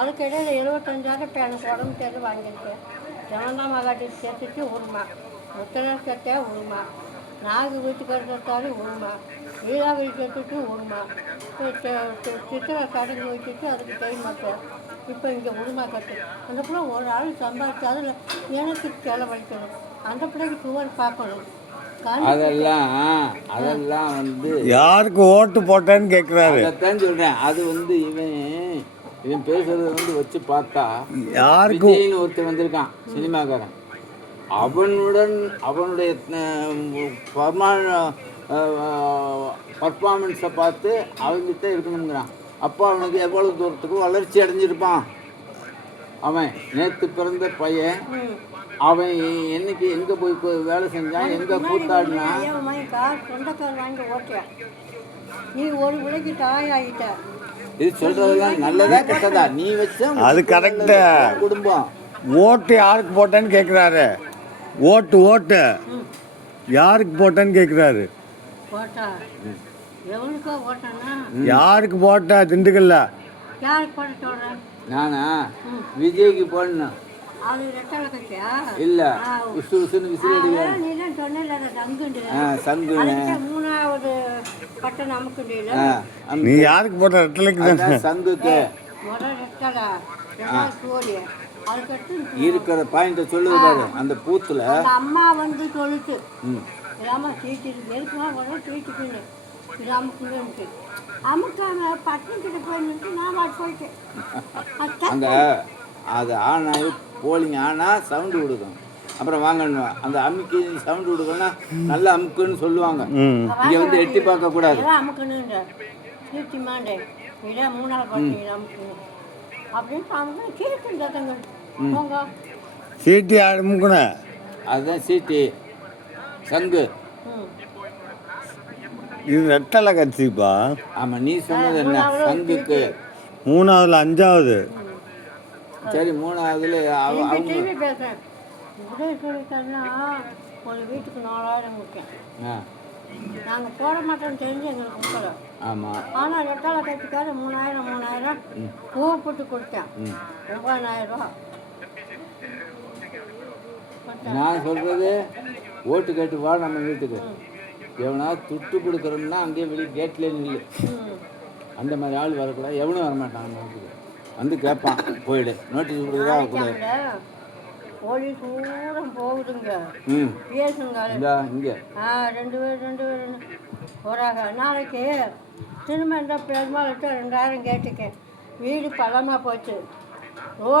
அதுக்கு இடையில 75,000 இப்போ எனக்கு உடம்பு தேர்வு வாங்கியிருக்கேன். ஜனதா மகாட்டி சேர்த்துட்டு உருமா, முத்தனர் சட்டை உருமா, நாகு வீட்டுக்கு சேர்த்தாலும் உருமா, ஈழாவை சேர்த்துட்டு உருமா, சித்திரை சடங்கு வச்சுட்டு அதுக்கு டைம் மாற்றம். இப்போ இங்கே உருமா கட்டு அந்த பிள்ளை ஒரு ஆள் சம்பாதிச்சு அதில் எனக்கு செலவழிக்கணும், அந்த பிள்ளைக்கு சுவர் பார்க்கணும். அதெல்லாம் வந்து யாருக்கு ஓட்டு போட்டேன்னு கேட்குறாரு. அதைத்தான் சொல்கிறேன். அது வந்து இவன் பேசுறத வந்து வச்சு பார்த்தா யாருக்கு விஜய்னு ஒருத்தர் வந்திருக்கான் சினிமாக்காரன். அவனுடைய பர்ஃபார்மன்ஸை பார்த்து அவங்ககிட்ட இருக்கணுங்கிறான். அப்போ அவனுக்கு எவ்வளோ தூரத்துக்கு வளர்ச்சி அடைஞ்சிருப்பான். அவன் நேற்று பிறந்த பையன், அவன் என்னைக்கு எங்கே போய் வேலை செஞ்சான், எங்கே கூத்தாடினா. சொந்தக்கார வாங்கி ஓட்டியா நீ ஒரு உலகி தாயாகிட்ட. இது சொல்றதெல்லாம் நல்லதா கெட்டதா? நீ வச்ச அது கரெக்டு. குடும்பம் ஓட்டு யாருக்கு போட்டேன்னு கேட்குறாரு. ஓட்டு யாருக்கு போட்டேன்னு கேட்குறாரு. யாருக்கு போட்டா திண்டுக்கல்ல? யாருக்கு போட சொல்கிறேன்? நானா விஜய்க்கு போடணும். இல்ல நீ யாருக்கு போட்ட ரெட்டலைக்கு? சங்குக்கு இருக்கிற பாயிண்ட சொல்லுது பாரு. அந்த பூத்துல அம்மா வந்து சொல்லிட்டு அங்க அது ஆனாயி போலிங்க ஆனா சவுண்டு கொடுக்கும். அப்புறம் வாங்கணும் அந்த அமுக்கி சவுண்டு கொடுக்கணும்னா நல்ல அமுக்குன்னு சொல்லுவாங்க. இங்க வந்து எட்டி பார்க்க கூடாது. சீட்டி அமுக்கணும். அதுதான் சீட்டி சங்கு. இது ரெட்டலை கட்சிப்பா. ஆமா நீ சொன்னது என்ன? சங்குக்கு 3ஆவதுல 5ஆவது. சரி 3ஆவதுல ஒரு வீட்டுக்கு 4,000 முக்கியம். நாங்கள் போட மாட்டோம்னு தெரிஞ்சு எங்களுக்கு கொடுக்கல. ஆமாம். ஆனால் ரெட்டாள கட்சிக்கார 3,000 கூப்பிட்டு கொடுத்தேன். 9,000 ரூபா. நான் சொல்றது ஓட்டு கேட்டு வா நம்ம வீட்டுக்கு. எவனா துட்டு கொடுக்குறோம்னா அங்கேயே வெளியே கேட்லேயே நில்லு. அந்த மாதிரி ஆள் வரக்கூடாது. எவனும் வரமாட்டான் நம்ம வீட்டுக்கு. வந்து கேட்பான் போயிடு நோட்டீஸ் கொடுக்குறா கூடாது. போலீஸ் தூரம் போகுதுங்க. பேசுங்க இங்கே 2 பேர் போகிறாங்க. நாளைக்கு திரும்ப இந்த பெருமாள்கிட்ட 2,000 கேட்டுக்கேன். வீடு பள்ளமாக போச்சு.